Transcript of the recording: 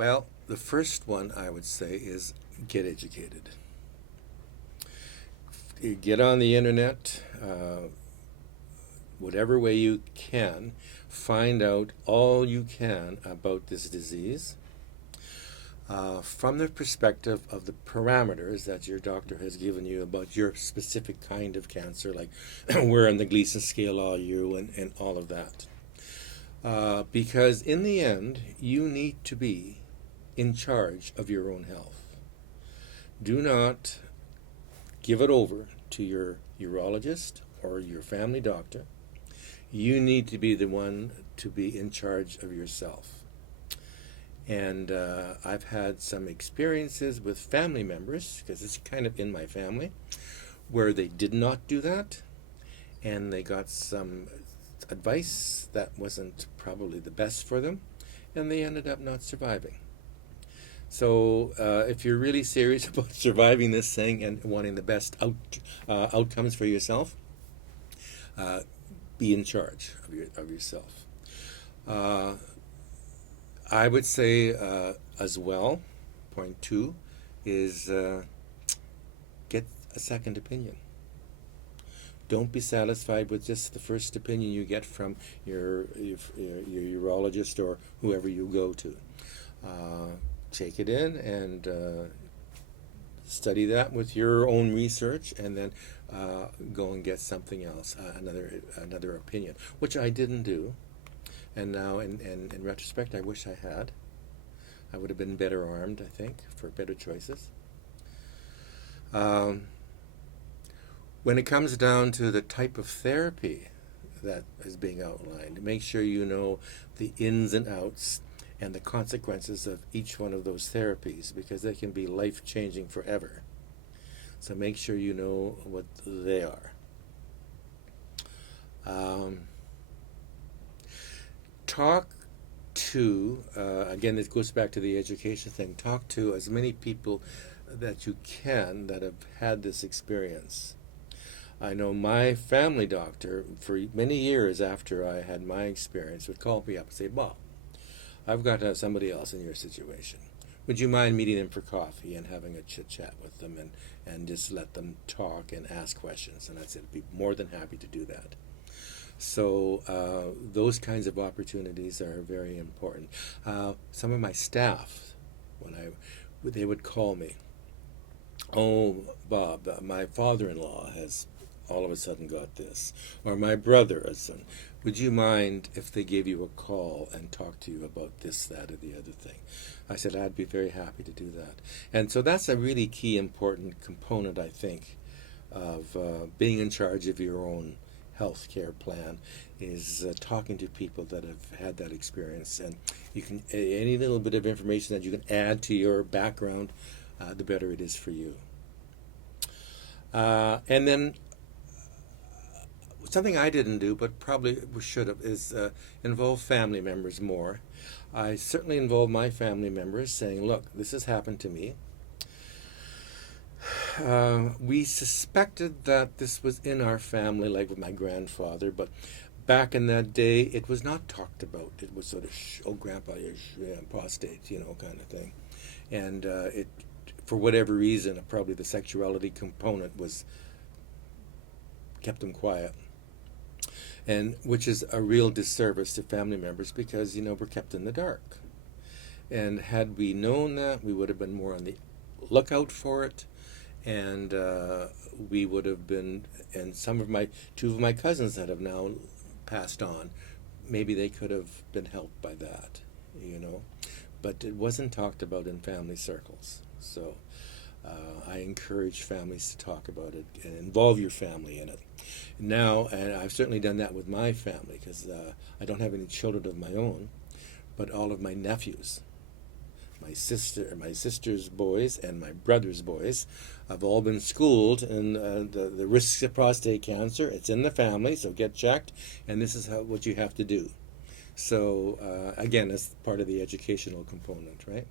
Well, the first one I would say is get educated. Get on the internet, whatever way you can, find out all you can about this disease from the perspective of the parameters that your doctor has given you about your specific kind of cancer, like where on the Gleason scale are you, and all of that. Because in the end, you need to be in charge of your own health. Do not give it over to your urologist or your family doctor. You need to be the one to be in charge of yourself. And I've had some experiences with family members, because it's kind of in my family, where they did not do that, and they got some advice that wasn't probably the best for them, and they ended up not surviving. So if you're really serious about surviving this thing and wanting the best outcomes for yourself, be in charge of yourself. I would say as well, point 2 is get a second opinion. Don't be satisfied with just the first opinion you get from your urologist or whoever you go to. Take it in and study that with your own research, and then go and get something else, another opinion, which I didn't do. And now, in retrospect, I wish I had. I would have been better armed, I think, for better choices. When it comes down to the type of therapy that is being outlined, make sure you know the ins and outs and the consequences of each one of those therapies, because they can be life-changing forever. So make sure you know what they are. Talk to, again, it goes back to the education thing, talk to as many people that you can that have had this experience. I know my family doctor, for many years after I had my experience, would call me up and say, "Bob, I've got somebody else in your situation. Would you mind meeting them for coffee and having a chit-chat with them and just let them talk and ask questions?" And I said, "I'd be more than happy to do that." So those kinds of opportunities are very important. Some of my staff, they would call me, "Oh, Bob, my father-in-law has all of a sudden got this," or "my brother has done. Would you mind if they gave you a call and talk to you about this, that, or the other thing?" I said, "I'd be very happy to do that." And so that's a really key, important component, I think, of being in charge of your own health care plan, is talking to people that have had that experience. And you can, any little bit of information that you can add to your background, the better it is for you. And then something I didn't do, but probably should have, is involve family members more. I certainly involved my family members, saying, "Look, this has happened to me. We suspected that this was in our family, like with my grandfather, but back in that day, it was not talked about. It was sort of, oh, grandpa, you're prostate, kind of thing." And it, for whatever reason, probably the sexuality component kept them quiet. And which is a real disservice to family members, because, we're kept in the dark. And had we known that, we would have been more on the lookout for it. And we would have been, and two of my cousins that have now passed on, maybe they could have been helped by that, But it wasn't talked about in family circles. So I encourage families to talk about it and involve your family in it. Now, and I've certainly done that with my family, because I don't have any children of my own, but all of my nephews, my sister's boys and my brother's boys have all been schooled in the risks of prostate cancer. It's in the family, so get checked, and this is what you have to do. So again, it's part of the educational component, right?